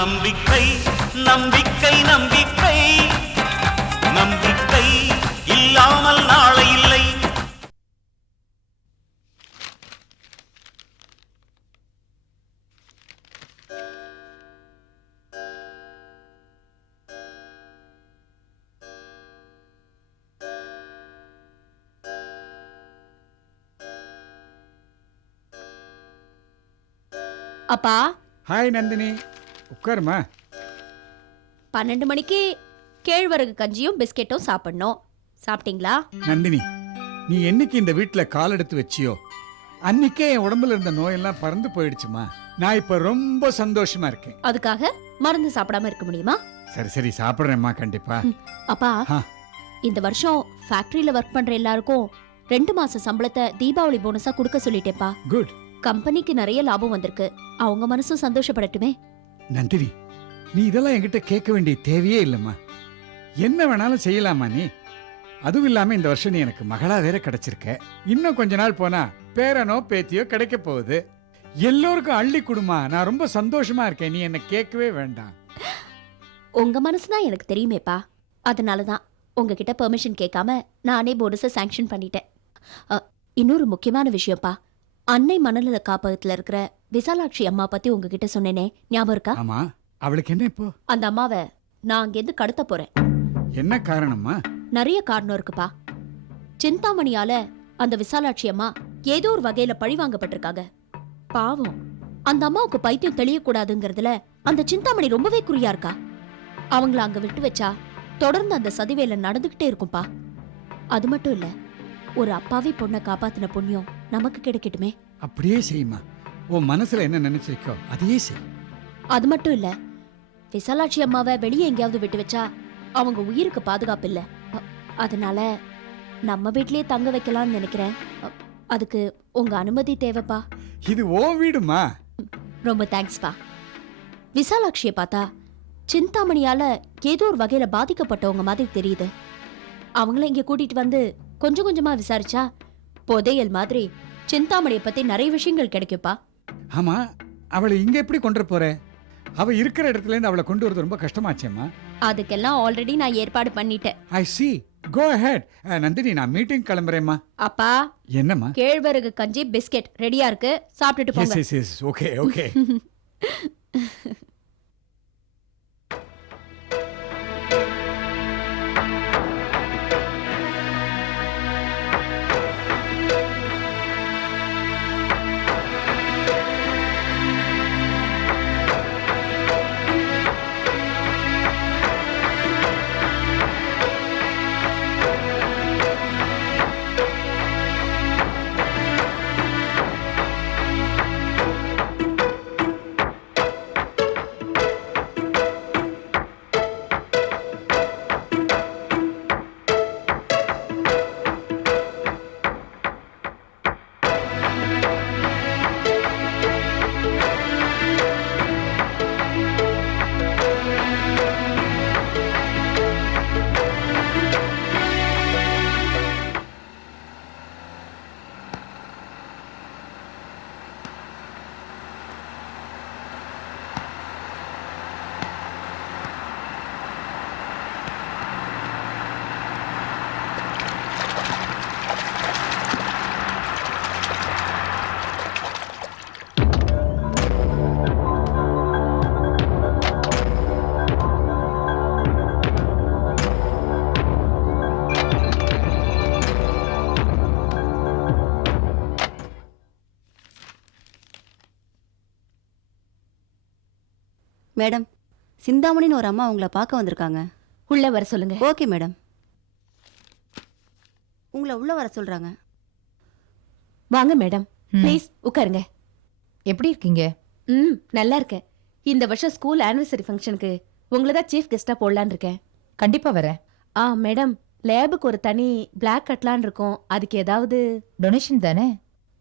நம்பிக்கை நம்பிக்கை நம்பிக்கை நம்பிக்கை இல்லாமல் நாளை இல்லை. அப்பா. ஹாய் நந்தினி, உட்காருமா. 12 மணிக்கு கேழ்வரகு கஞ்சியும் பிஸ்கெட்டும் சாப்பிடணும். சாப்பிட்டீங்களா? நந்தினி, நீ என்னைக்கு இந்த வீட்டுல கால் எடுத்து வச்சியோ அன்னைக்கே என் உடம்புல இருந்த நோயெல்லாம் பறந்து போயிடுச்சுமா. நான் இப்ப ரொம்ப சந்தோஷமா இருக்கேன். அதுக்காக மருந்து சாப்பிடாம இருக்க முடியுமா? சரி சரி சாப்பிடுறேம்மா, கண்டிப்பா. அப்பா, இந்த வருஷம் ஃபேக்டரியில ஒர்க் பண்ற எல்லாருக்கும் 2 மாச சம்பளத்தை தீபாவளி போனஸா கொடுக்க சொல்லிட்டேப்பா. குட். கம்பெனிக்கு நிறைய லாபம் வந்திருக்கு. அவங்க மனசும் சந்தோஷப்படட்டுமே. நந்தினி, நீ இதெல்லாம் என்கிட்ட கேட்க வேண்டிய தேவையே இல்லம்மா. என்ன வேணாலும் செய்யலாமா நீ? அதுவும் இல்லாம இந்த வருஷம் நீ எனக்கு மகளா வேற கிடைச்சிருக்க. இன்னும் கொஞ்ச நாள் போனா பேரனோ பேத்தியோ கிடைக்க போகுது. எல்லோருக்கும் அள்ளி கொடுமா. நான் ரொம்ப சந்தோஷமா இருக்கேன். நீ என்ன கேட்கவே வேண்டாம். உங்க மனசுதான் எனக்கு தெரியுமேப்பா. அதனாலதான் உங்ககிட்ட பெர்மிஷன் கேட்காம நானே போனஸை சாங்ஷன் பண்ணிட்டேன். இன்னொரு முக்கியமான விஷயம்ப்பா, அன்னை மணநல காப்பகத்துல இருக்கிற விசாலாட்சி அம்மா பத்தி உங்ககிட்ட சொன்னேனே, ஞாபகம் இருக்கா? ஆமா, அவளுக்கு என்ன இப்போ? அந்த அம்மாவை நான் அங்கிருந்து கடத்த போறேன். என்ன காரணமா? நிறைய காரணம் இருக்குப்பா. சிந்தாமணியால அந்த விசாலாட்சி அம்மா ஏதோ ஒரு வகையில பழி வாங்கப்பட்டிருக்காங்க. பாவம், அந்த அம்மாவுக்கு பைத்தியம் தெளியக்கூடாதுங்கிறதுல அந்த சிந்தாமணி ரொம்பவே குறியா இருக்கா. அவங்கள அங்க விட்டு வச்சா தொடர்ந்து அந்த சதிவேலை நடந்துகிட்டே இருக்கும்பா. அது மட்டும் இல்ல, ஒரு அப்பாவி பொண்ணை காப்பாத்தின புண்ணியம் நமக்கு கிடைக்கட்டுமே. அப்படியே செய்யுமா. உன் மனசுல என்ன நினைச்சிருக்கோ அதையே செய். அது மட்டும் இல்ல, விசாலாட்சி அம்மாவை வெளியே எங்கேயாவது விட்டு வச்சா அவங்க உயிருக்கு பாதுகாப்பு இல்ல. அதனால நம்ம வீட்லயே தங்க வைக்கலாம்னு நினைக்கிறேன். அதுக்கு உங்க அனுமதி தேவைப்பா. இது ஓ வீடுமா? ரொம்ப தேங்க்ஸ்பா. விசாலாட்சியை பார்த்தா சிந்தாமணியால ஏதோ ஒரு வகையில பாதிக்கப்பட்டவங்க மாதிரி தெரியுது. அவங்கள இங்க கூட்டிட்டு வந்து கொஞ்சம் கொஞ்சமா விசாரிச்சா புதையல் மாதிரி சிந்தாமணியை பத்தி நிறைய விஷயங்கள் கிடைக்குப்பா. ஆமா, அவளை இங்க எப்படி கொண்டு போற? அவ இருக்கிற இடத்துல இருந்து அவளை கொண்டு வரது ரொம்ப கஷ்டமாச்சேம்மா. அதுக்கெல்லாம் ஆல்ரெடி நான் ஏற்பாடு பண்ணிட்டேன். ஐ see. Go ahead. நந்தினி, நான் மீட்டிங் கிளம்புறேம்மா. அப்பா, என்னம்மா? கேழ்வரகு கஞ்சி பிஸ்கெட் ரெடியா இருக்கு, சாப்பிட்டுட்டு போங்க. Yes yes, okay okay. Madam, சிந்தாமணின்னு ஒரு அம்மா உங்களை பார்க்க வந்திருக்காங்க. உள்ள வர சொல்லுங்க. ஓகே மேடம், உங்களை உள்ள வர சொல்றாங்க. வாங்க மேடம், ப்ளீஸ் உட்காருங்க. எப்படி இருக்கீங்க? நல்லா இருக்கேன். இந்த வருஷம் ஸ்கூல் ஆனிவர்சரி ஃபங்க்ஷனுக்கு உங்களை தான் சீஃப் கெஸ்டா போடலான்னு இருக்கேன். கண்டிப்பா வரேன். மேடம், லேபுக்கு ஒரு தனி பிளாக் கட்டலான் இருக்கோம். அதுக்கு ஏதாவது டொனேஷன் தானே?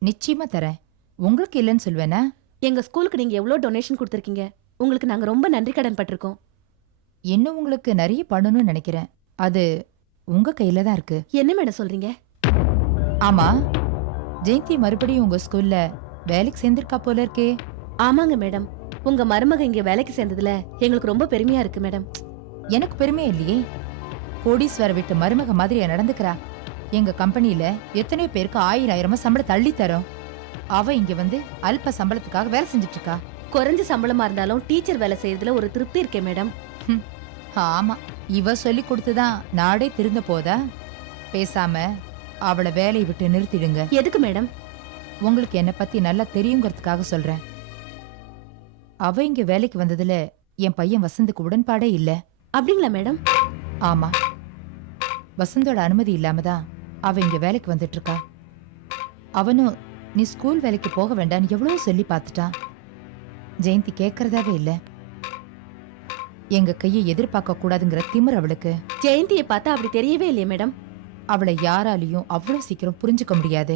நிச்சயமா தரேன். உங்களுக்கு இல்லைன்னு சொல்வேனா? எங்க ஸ்கூலுக்கு நீங்க எவ்வளவு டொனேஷன் கொடுத்துருக்கீங்க, உங்களுக்கு நாங்க ரொம்ப நன்றி கடன் பட்டிருக்கோம். இன்னும் உங்களுக்கு நிறைய பண்ணணும்னு நினைக்கிறேன். அது உங்க கையில தான் இருக்கு. என்ன மேடம் சொல்றீங்க? ஆமா, ஜெயந்தி மறுபடியும் உங்க ஸ்கூல்ல வேலைக்கு சேர்ந்திருக்கா போல இருக்கே. ஆமாங்க மேடம், உங்க மருமக இங்க வேலைக்கு சேர்ந்ததுல எங்களுக்கு ரொம்ப பெருமையா இருக்கு மேடம். எனக்கு பெருமையே இல்லையே. கோடீஸ்வர வீட்டு மருமக மாதிரியா நடந்துக்கிறா? எங்க கம்பெனில எத்தனையோ பேருக்கு 1000 சம்பளம் தள்ளி தரோம். அவ இங்க வந்து அல்ப சம்பளத்துக்காக வேலை செஞ்சுட்டு இருக்கா. குறைஞ்ச சம்பளமா இருந்தாலும் டீச்சர் வேலை செய்யறதுல ஒரு திருப்தி இருக்கே மேடம். ஆமா, இவ சொல்லி கொடுத்துதான் நாடே திருந்த போதா? பேசாம அவளை வேலையை விட்டு நிறுத்திடுங்க. எதுக்கு மேடம்? உங்களுக்கு என்ன பத்தி நல்லா தெரியுங்கிறதுக்காக சொல்றேன். அவ இங்க வேலைக்கு வந்ததுல என் பையன் வசந்துக்கு உடன்பாடே இல்ல. அப்படிங்களா மேடம்? ஆமா, வசந்தோட அனுமதி இல்லாம தான் அவ இங்க வேலைக்கு வந்துட்டு இருக்கா. அவனும் நீ ஸ்கூல் வேலைக்கு போக வேண்டான்னு எவ்வளவு சொல்லி பார்த்துட்டான். ஜெயந்தி கேட்கறதாவே இல்ல. எங்க கையை எதிர்பார்க்க கூடாதுங்கிற திமிர் அவளுக்கு. ஜெயந்தியை பார்த்தா அப்படி தெரியவே இல்லையே மேடம். அவளை யாராலையும் அவ்வளவு சீக்கிரம் புரிஞ்சுக்க முடியாது.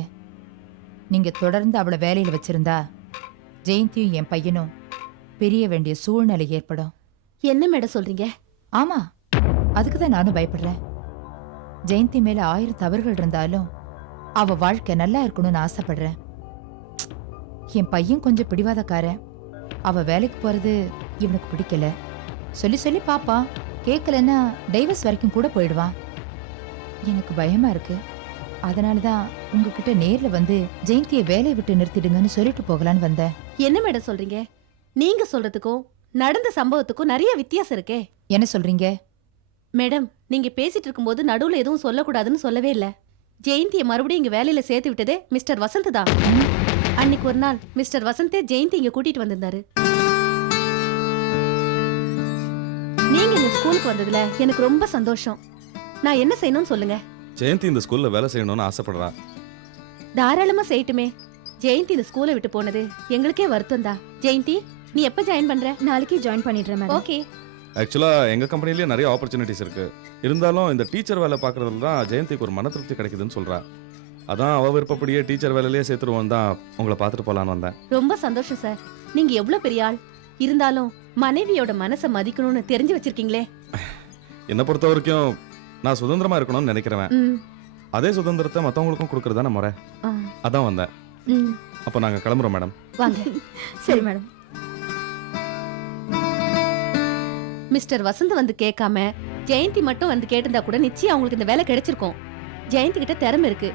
நீங்க தொடர்ந்து அவளை வேலையில வச்சிருந்தா ஜெயந்தியும் என் பையனும் பிரிய வேண்டிய சூழ்நிலை ஏற்படும். என்ன மேடம் சொல்றீங்க? ஆமா, அதுக்குதான் நானும் பயப்படுறேன். ஜெயந்தி மேல 1000 தவறுகள் இருந்தாலும் அவ வாழ்க்கை நல்லா இருக்கணும்னு ஆசைப்படுறேன். என் பையன் கொஞ்சம் பிடிவாதக்காரன். அவ வேலைக்கு போறது இவனுக்கு பிடிக்கல. சொல்லி சொல்லி பாப்பான், கேட்கலன்னா டைவர்ஸ் வரைக்கும் கூட போயிடுவான். எனக்கு பயமா இருக்கு. அதனாலதான் உங்ககிட்ட நேர்ல வந்து ஜெயந்தியை வேலையை விட்டு நிறுத்திடுங்கன்னு சொல்லிட்டு போகலான்னு வந்தேன். என்ன மேடம் சொல்றீங்க? நீங்க சொல்றதுக்கும் நடந்த சம்பவத்துக்கும் நிறைய வித்தியாசம் இருக்கே. என்ன சொல்றீங்க? மேடம், நீங்க பேசிட்டு இருக்கும்போது நடுவுல எதுவும் சொல்லக்கூடாதுன்னு சொல்லவே இல்ல. ஜெயந்தியை மறுபடியும் இங்க வேலையில சேர்த்து விட்டதே மிஸ்டர் வசந்த் தான். அன்னைக்கு ஒரு நாள் மிஸ்டர் வசந்தே ஜெயந்தி இங்க கூட்டிட்டு வந்திருந்தாரு. நீங்க இந்த ஸ்கூலுக்கு வந்ததுல எனக்கு ரொம்ப சந்தோஷம். நான் என்ன செய்யணும்னு சொல்லுங்க. ஜெயந்தி இந்த ஸ்கூல்ல வேலை செய்யணும்னு ஆசைப்படுறா. தாராளமா செய்யட்டுமே. ஜெயந்தி இந்த ஸ்கூலை விட்டு போனது எங்களுக்கே வருத்தம் தான். ஜெயந்தி, நீ எப்ப ஜாயின் பண்ற? நாளைக்கு ஜாயின் பண்ணிடுறேன் மேடம். ஓகே. ஆக்சுவலா எங்க கம்பெனிலேயே நிறைய ஆப்பர்ச்சுனிட்டிஸ் இருக்கு. இருந்தாலும் இந்த டீச்சர் வேலை பார்க்கறதுல தான் ஜெயந்திக்கு ஒரு மன திருப்தி கிடைக்குதுன்னு சொல்றா. அதான் அவ விருப்பப்படியே டீச்சர் வேலையிலேயே சேர்த்துருவோம் தான் உங்களை பார்த்துட்டு போலான்னு வந்தேன். ரொம்ப சந்தோஷம் சார். நீங்க எவ்வளவு பெரிய ஆள் இருந்தாலும் மனைவியோட மனசை மதிக்கணும்னு தெரிஞ்சு வச்சிருக்கீங்களே. என்னை பொறுத்த வரைக்கும் நான் சுதந்திரமா இருக்கணும்னு நினைக்கிறவன். ம், அதே சுதந்திரத்தை மற்றவங்களுக்கும் கொடுக்கறதா முறை. ஆ, அதான் வந்தேன். ம். அப்போ நாங்க கிளம்புறோம் மேடம். வாங்க. சரி மேடம். மிஸ்டர் வசந்த் வந்து கேட்காம ஜெயந்தி மட்டும் வந்து கேட்டிருந்தா கூட நிச்சயம் அவங்களுக்கு இந்த வேலை கிடைச்சிருக்கும். ஜெயந்தி கிட்ட திறமை இருக்கு.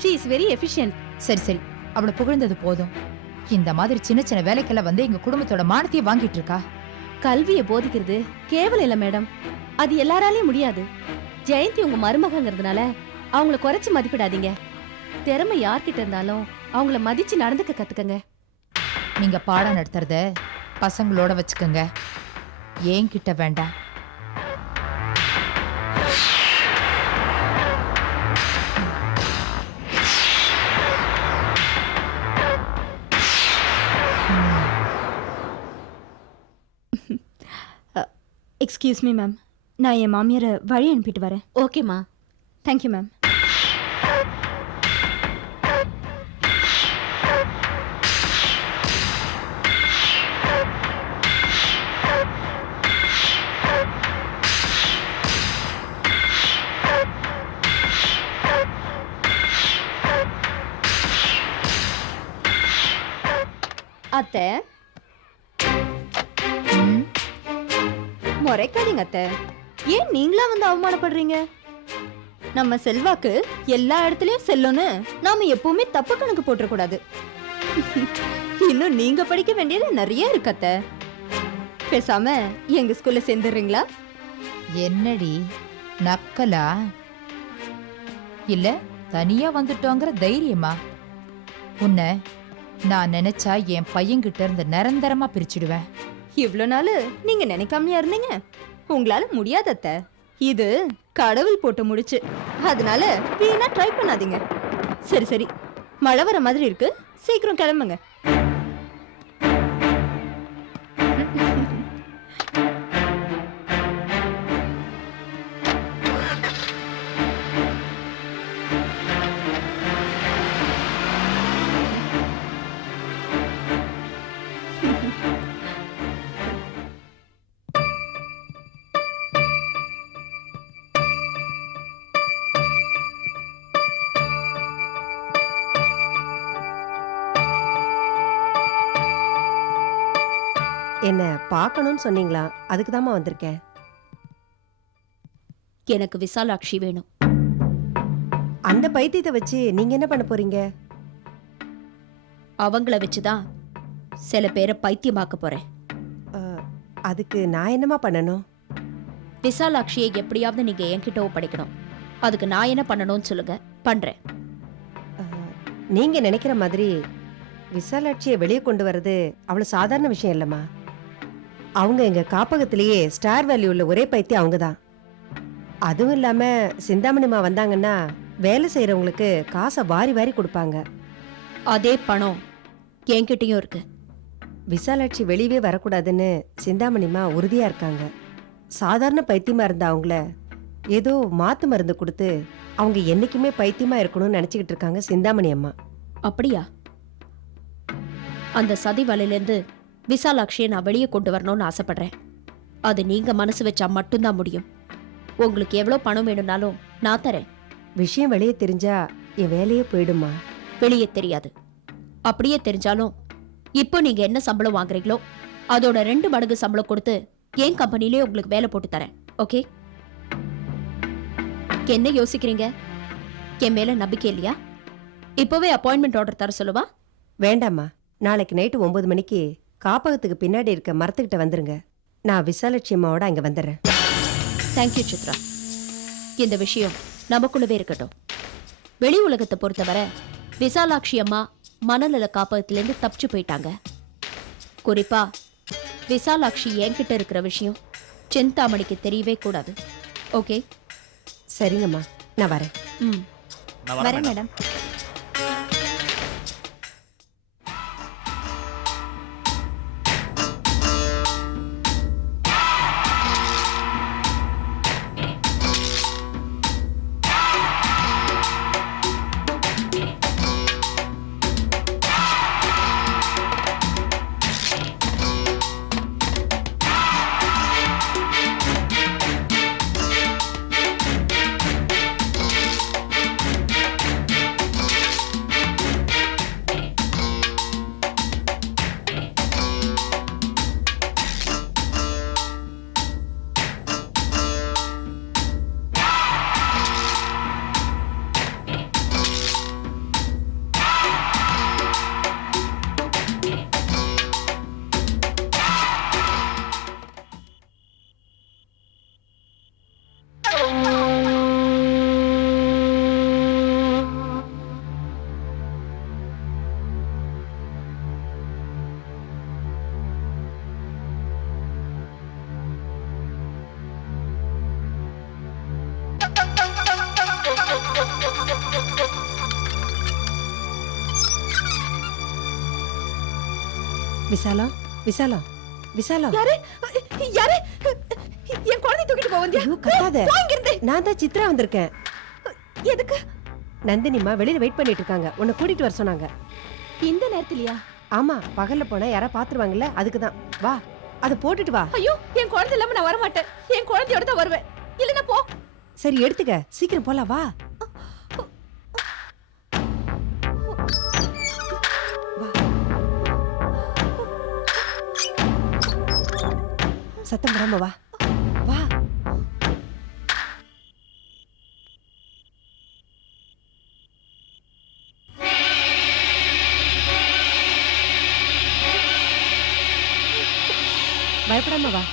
She is very efficient. சரி சரி, அவளை புகழ்ந்தது போதும். இந்த மாதிரி சின்ன சின்ன வேலைக்கெல்லாம் வந்து எங்க குடும்பத்தோட மானத்தையே வாங்கிட்டு இருக்கா. கல்வியை போதிக்கிறது கேவலம் இல்ல மேடம். அது எல்லாராலையும் முடியாது. ஜெயந்தி உங்க மருமகங்கிறதுனால அவங்கள குறைச்சு மதிப்பிடாதீங்க. திறமை யார்கிட்ட இருந்தாலும் அவங்கள மதிச்சு நடந்துக்க கத்துக்கங்க. நீங்க பாடம் நடத்துறத பசங்களோட வச்சுக்கோங்க, என்கிட்ட வேண்டாம். எக்ஸ்கியூஸ் மீ மேம், நான் என் மாமியாரை வழி அனுப்பிட்டு வரேன். ஓகேம்மா. Thank you ma'am. அத்தை, ம், முறைக்காதீங்க அத்தை. ஏன் நீங்களா வந்து அவமானப்படுறீங்க? நம்ம செல்வாக்கு எல்லா இடத்துலயும் செல்லும்னு நாம எப்பவுமே தப்பு கணக்கு போட்டுறக்கூடாது. இன்னும் நீங்க படிக்க வேண்டியது நிறைய இருக்கு அத்தை. பேசாம எங்க ஸ்கூல்ல சேர்ந்துடுறீங்களா? என்னடி நக்கலா? இல்ல தனியா வந்துட்டோங்கிற தைரியமா? உன்னை நான் நினைச்சா என் பையன்கிட்ட இருந்து நிரந்தரமா பிரிச்சுடுவேன். இவ்ளோ நாள் நீங்க நினைக்காமையா இருந்தீங்க. உங்களால முடியாது அத்தை. இது கடவுள் போட்டு முடிச்சு. அதனால வீணா ட்ரை பண்ணாதீங்க. சரி சரி, மழை வர மாதிரி இருக்கு, சீக்கிரம் கிளம்புங்க. என்ன பார்க்கணும்னு சொன்னீங்களா? அதுக்கு தாம்மா வந்திருக்கேன். எனக்கு விசாலாட்சி வேணும். அந்த பைத்தியத்தை வச்சு நீங்க என்ன பண்ண போறீங்க? அவங்கள வச்சுதான் சில பேரை பைத்தியமாக்க போறேன். அதுக்கு நான் என்னம்மா பண்ணணும்? விசாலாட்சியை எப்படியாவது நீங்க என்கிட்ட ஒப்படைக்கணும். அதுக்கு நான் என்ன பண்ணணும்னு சொல்லுங்க, பண்றேன். நீங்க நினைக்கிற மாதிரி விசாலாட்சியை வெளியே கொண்டு வர்றது அவ்வளவு சாதாரண விஷயம் இல்லம்மா. அவங்க எங்க காப்பகத்திலேயே ஸ்டார் வேல்யூ உள்ள ஒரே பைத்தியம் அவங்க தான். அதுவும் இல்லாம சிந்தாமணிமா வந்தாங்கன்னா வேலை செய்யறவங்களுக்கு காசை வாரி வாரி கொடுப்பாங்க. அதே பணம் என்கிட்டயும் இருக்கு. விசாலாட்சி வெளியவே வரக்கூடாதுன்னு சிந்தாமணிமா உறுதியா இருக்காங்க. சாதாரண பைத்தியமா இருந்த அவங்கள ஏதோ மாத்து மருந்து கொடுத்து அவங்க என்னைக்குமே பைத்தியமா இருக்கணும்னு நினைச்சுக்கிட்டு இருக்காங்க சிந்தாமணி அம்மா. அப்படியா? அந்த சதி வலையிலேருந்து விசாலாட்சியை நான் வெளியே கொண்டு வரணும்னு ஆசைப்படுறேன். அது நீங்க மனசு வச்சா மட்டும்தான் முடியும். உங்களுக்கு எவ்வளவு பணம் வேணும்னாலும் நான் தரேன். விஷயம் வெளியே தெரிஞ்சா என் வேலையே போயிடுமா? வெளியே தெரியாது. அப்படியே தெரிஞ்சாலும் இப்போ நீங்க என்ன சம்பளம் வாங்குறீங்களோ அதோட 2 மடங்கு சம்பளம் கொடுத்து என் கம்பெனிலே உங்களுக்கு வேலை போட்டு தரேன். ஓகே? என்ன யோசிக்கிறீங்க? என் மேல நம்பிக்கை இல்லையா? இப்போவே அப்பாயின்மெண்ட் ஆர்டர் தர சொல்லுவா? வேண்டாம்மா, நாளைக்கு நைட்டு 9 மணிக்கு காப்பகத்துக்கு பின்னாடி இருக்க மரத்துக்கிட்ட வந்துருங்க. நான் விசாலாட்சி அம்மாவோட அங்க வந்துடுறேன். தேங்க்யூ சித்ரா. இந்த விஷயம் நமக்குள்ளவே இருக்கட்டும். வெளி உலகத்தை பொறுத்தவரை விசாலாட்சி அம்மா மனநல காப்பகத்திலேருந்து தப்பிச்சு போயிட்டாங்க. குறிப்பா விசாலாட்சி என்கிட்ட இருக்கிற விஷயம் சிந்தாமணிக்கு தெரியவே கூடாது. ஓகே? சரிங்கம்மா, நான் வரேன். ம், நான் வரேன் வரேன் மேடம். விசாலா, விசாலா, விசாலா. யாரு? யாரு? என் குழந்தை தூக்கிட்டு போவந்தியா? ஐயோ, கத்தாத. நான் தான் சித்ரா வந்திருக்கேன். எதுக்கு? நந்தினிமா வெளியில வெயிட் பண்ணிட்டு இருக்காங்க. உன்னை கூட்டிட்டு வர சொன்னாங்க. இந்த நேரத்துலயா? ஆமா, பகல்ல போனா யாரா பாத்துருவாங்கல்ல, அதுக்குதான். வா, அதை போட்டுட்டு வா. ஐயோ, என் குழந்தை இல்லாம நான் வர மாட்டேன். என் குழந்தையோட தான் வருவேன். இல்லன்னா போ. சரி, எடுத்துக்க. சீக்கிரம் போலாம், வா. வா. சத்தம் போடாம வா. வா. பயப்படாம வா.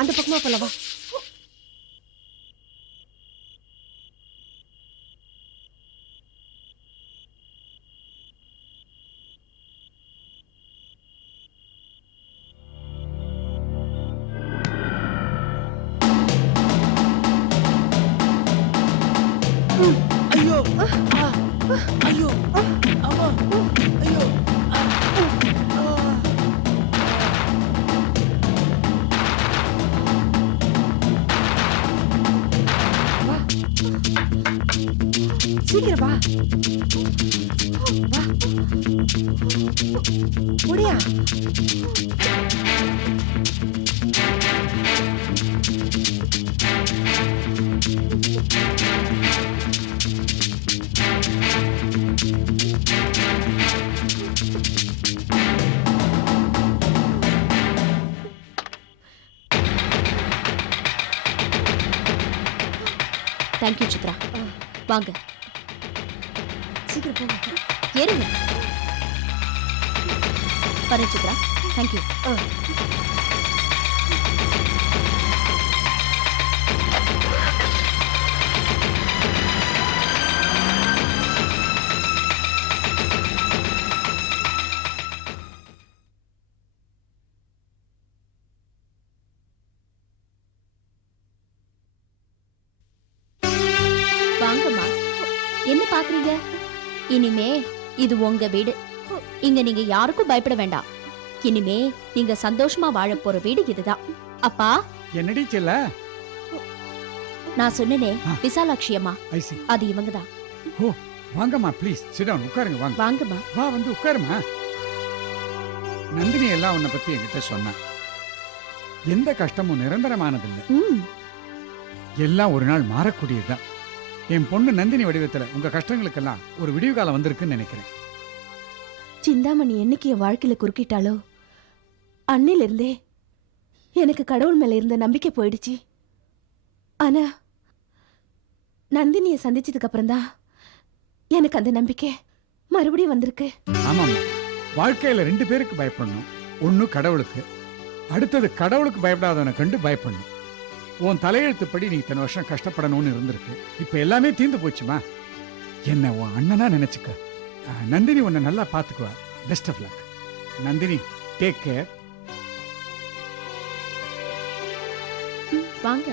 அந்த பக்கமா போல வா. ஐயோ ஐயோ அம்மா ஐயோ சீக்கிரம் வா வா முடியா தேங்க்யூ சித்ரா. வாங்க சீக்கிரம் போங்க ஏறுங்க. வரேன் சித்ரா. தேங்க்யூ. வாங்கம்மா. என்ன பாக்குறீங்க? இனிமே இது உங்க வீடு. இங்க நீங்க யாருக்கும் பயப்பட வேண்டாம். இனிமே நீங்க சந்தோஷமா வாழ போற வீடு இதுதான். அப்பா, என்னடி செல்ல? நான் சொன்னனே ஆ. விசாலாட்சி அம்மா, ஐசி. அது இவங்கதான். ஓ, வாங்கம்மா ப்ளீஸ் சிட் டவுன், உட்காருங்க வாங்க. வாங்கம்மா. வா வந்து உட்காருமா. நந்தினி எல்லாம் உன்னை பத்தி என்கிட்ட சொன்னா. எந்த கஷ்டமும் நிரந்தரமானதில்லை, ம், எல்லாம் ஒரு நாள் மாறக்கூடியதுதான். என் பொண்ணு நந்தினி வடிவத்துல உங்க கஷ்டங்களுக்கெல்லாம் ஒரு விடிவு காலம் வந்திருக்குன்னு நினைக்கிறேன். சிந்தாமணி என்னைக்கு என் வாழ்க்கையில குறுக்கிட்டாலோ அன்னில இருந்தே எனக்கு கடவுள் மேல இருந்த நம்பிக்கை போயிடுச்சு. ஆனா நந்தினியை சந்திச்சதுக்கு அப்புறம் தான் எனக்கு அந்த நம்பிக்கை மறுபடியும் வந்திருக்கு. ஆமாம், வாழ்க்கையில 2 பேருக்கு பயப்படணும். ஒண்ணு கடவுளுக்கு, அடுத்தது கடவுளுக்கு பயப்படாதவனை கண்டு பயப்படணும். உன் தலையெழுத்துப்படி நீ இத்தனை வருஷம் கஷ்டப்படணும்னு இருந்திருக்கு. இப்ப எல்லாமே தீர்ந்து போச்சுமா. என்ன உன் அண்ணனா நினைச்சுக்க. நந்தினி உன்னை நல்லா பாத்துக்குவா. Best of luck. Nandini, take care. வாங்க.